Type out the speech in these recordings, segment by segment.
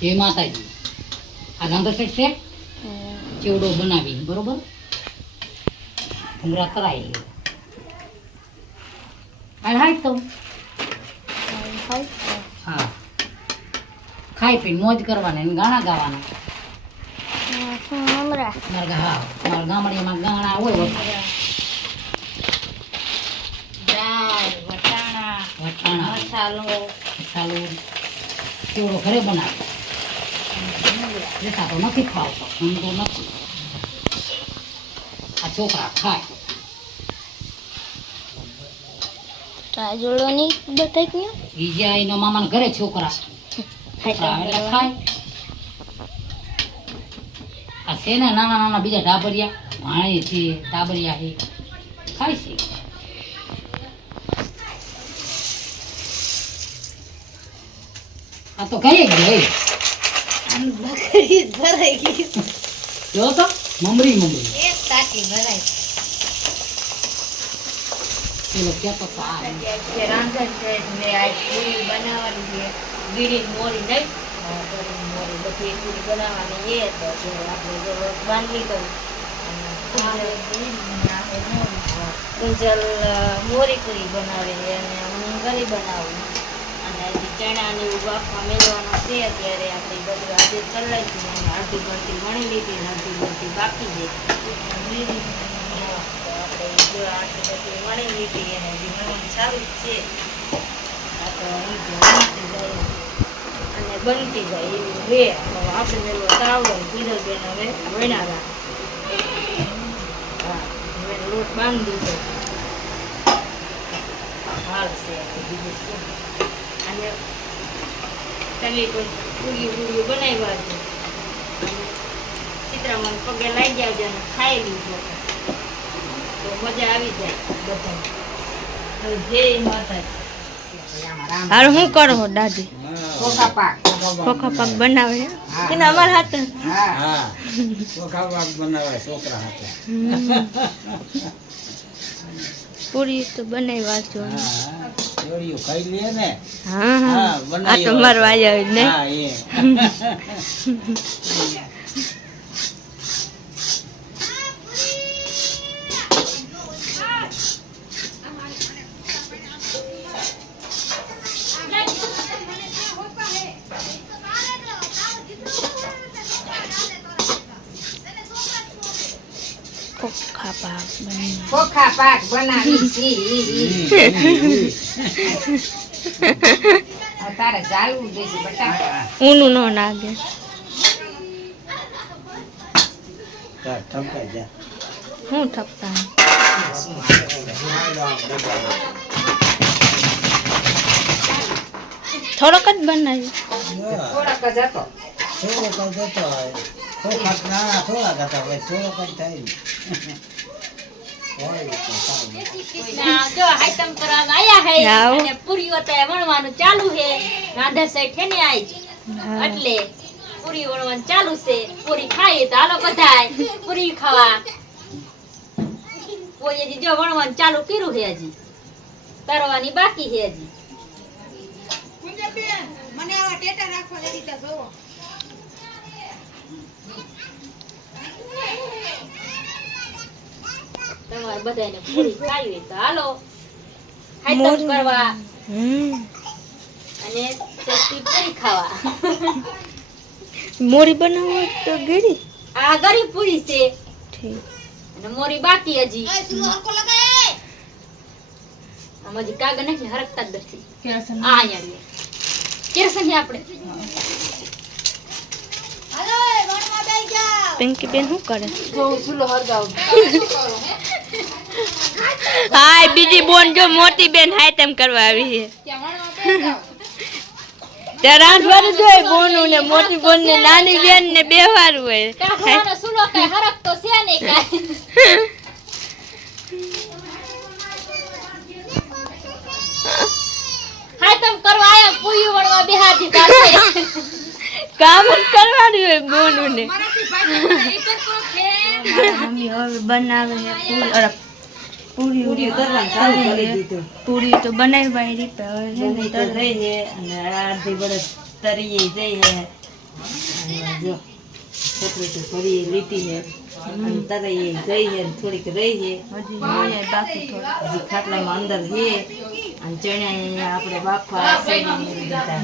જય માતાજી. આ ગાંધો સેટ છે ચેવડો બનાવી બરોબર ભૂંગળા કરાવી હાય તો હા ખાઈ પી મોજ કરવાના ને ગાણા ગાવાના. મારા ગામડિયામાં ગાણા હોય વટાણા મસાલો ચેવડો ઘરે બનાવે લેતા તો નથી ખાવતો હું તો નથી. આ છોકરા ખાય રાજોળોની બતાઈ બીજા એના મામાના ઘરે છોકરા એટલે ખાય. આ છે ને નાના નાના બીજા ડાબરિયા ભાણે છે ડાબરિયા છે ખાય છે. આ તો કઈ ગઈ જો તો મમરી એક ટાકી ભરાય પેલો કેતો તો આ રાંધણ છે ને આ પૂરી બનાવવાની છે ગીરી મોરી નહીં મોરી બધી પૂરી બનાવવાની એ તો આપણે જો બાંધલી કરી મોરી પૂરી બનાવી અને હું ઘરે બનાવું અને ચણા ને એવું બાફવા મેળવાનો છે. અત્યારે આપણે બધું આજે ચલાવી અને અડધી બળતી વણી લીધી ને અડધી બળતી બાકી છે. આપણે જો આટલી બધી વણી લીધી અને હજી વણવાનું ચાલુ જ છે. આ તો બનતી જાય અને બનતી જાય એવું રે આપણે મેળવો તાવડો કીધલબેન હવે વણાવા હા હવે લોટ બાંધી દીધો હાલ છે બીજું શું. અને તલી પૂરી બનાવ્યા છે ચિત્રામાં પગે લઈ જાવ છે અને ખાઈ લીધો તો મજા આવી જાય બધા. જય માતાજી. હાલ હું કરો દાદી ખોખા પાક બનાવે એને અમારા હાથે ખોખા પાક બનાવે છોકરા હાથે પૂરી તો બનાવ્યા છો. જોડિયું ખાઈ લે ને હા હા આ તો મારવા આવે ને હા એ ખોખા પાક બનાવી તારે ચાલવું દેશે બટા ઊનું નો નાગે ઠપકા જા હું ઠપકા થોડોક જ બનાવી થોડાક જ હતો થોડાક હતા ભાઈ થોડોક જ થાય. જો આઈટમ કરવા આયા હે અને પૂરીઓ તો વણવાનું ચાલુ હે રાંધા સાઈડ છે ને આજ એટલે પૂરી વણવાનું ચાલુ છે. પૂરી ખાઈએ તો હાલો બધાય પૂરી ખાવા. કોઈ હજી જો વણવાનું ચાલુ કર્યું છે હજી તરવાની બાકી છે હજી. મને આવા ટેટા રાખવા લઈ દીધા જોવો તમારે બધાને પૂરી ખાવી તો હાલો આઈટમ કરવા અને પૂરી ખાવા. મોરી બનાવો તો ગરી આ ગરીબ પૂરી છે ઠીક અને મોરી બાકી હજી એ સુલો હરકો લગાય આમ હજી કાગળ નાખીને હરકતા જ નથી. આ અહીંયા કેરસન આપણે હાલો વણવા બેસી જાવ પિંકી બેન શું કરે સુલો હરગાવ હાય બીજી બોન જો મોટી બેન હાય તેમ કરવા આવી છે ત્યાં રાંધવાનું જોઈએ બોનું ને મોટી બોન ને નાની બેન ને બેહવાનું હોય કાઢવાનો સુલો કઈ હરક તો છે નહીં કાઈ. હાય તમ કરવા આયા પૂરી વણવા બેહા દીધા છે. કામ જ કરવાનું હોય બોનું ને મરાઠી ભાષામાં એક જ કોક છે મમ્મી હવે બનાવે છે પૂરી પૂરી કરવાનું ચાલુ કરી દીધું. પૂરી તો બનાવી રીતે હવે છે ને થઈ છે અને અડધી બળદ તરી જઈ છે જો છોકરી તો ભરી લીધી છે અને તરે એ ગઈ છે ને થોડીક રહી છે હજી જોઈએ બાકી થોડું હજી ખાટલામાં અંદર છે અને ચણા અહીંયા આપણે બાફા શેરડી મેળી દીધા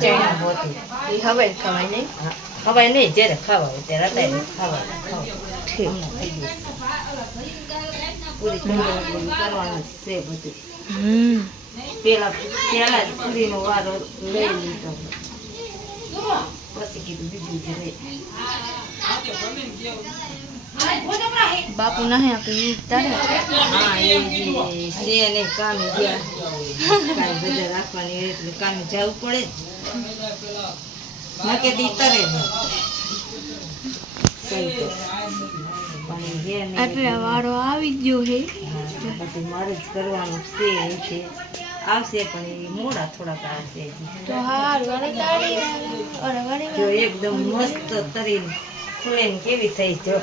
ચણા હોતી એ હવે ખવાય નહીં હા, ખવાય નહીં જ્યારે ખાવા હોય ત્યારે અત્યારે ખાવા ઠીક થઈ ગયું પૂરી કરવાનું છે બધું પેલા જ પૂરીનો વારો લઈ લીધો પછી કીધું બીજું જે રહે બાપુ નહીં આપણે તારે હા એ જે છે ને કામે ગયા કાંઈ બધા રાખવાની હોય એટલે કામે જવું પડે ને કે દી તરે ને કઈ તો પણ છે ને એટલે વારો આવી ગયો હે હા, બધું મારે જ કરવાનું છે એ છે આવશે પણ એ મોડા થોડાક આવશે હજી. તો હારું અને તાળી અરે વળી જો એકદમ મસ્ત તરીને ફૂલેને કેવી થઈ જો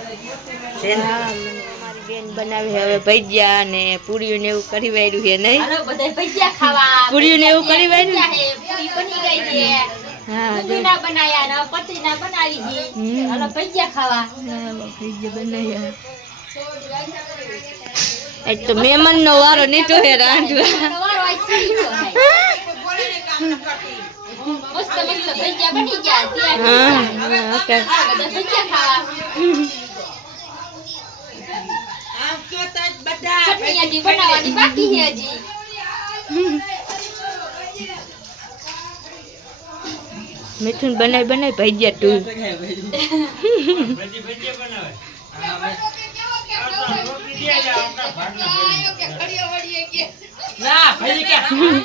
છે ને હા મારી બેન બનાવી છે હવે ભજીયા ને પૂરીઓ ને એવું કરી વાર્યું છે નહીં હાલો બધા ભજીયા ખાવા પૂરીઓ ને એવું કરી વાર્યું ભજીયા હે, પૂરી બની ગઈ છે હા જો ડુંગળીના બનાયા ને પતરીના બનાવી છે હાલો ભજીયા ખાવા ભજીયા બનાવ્યા એક તો મહેમાન નો વારો નીટો હે રાંધવા તમારો આ ચીરી તો હે. મસ્ત મસ્ત ભજીયા બની ગયા ત્યાં હા ઓકે હાલો બધા ભજીયા ખાવા ચટણી હજી બનાવવાની બાકી છે હજી મિથુન બનાવી ભજીયા તું ના ભાઈ ક્યાં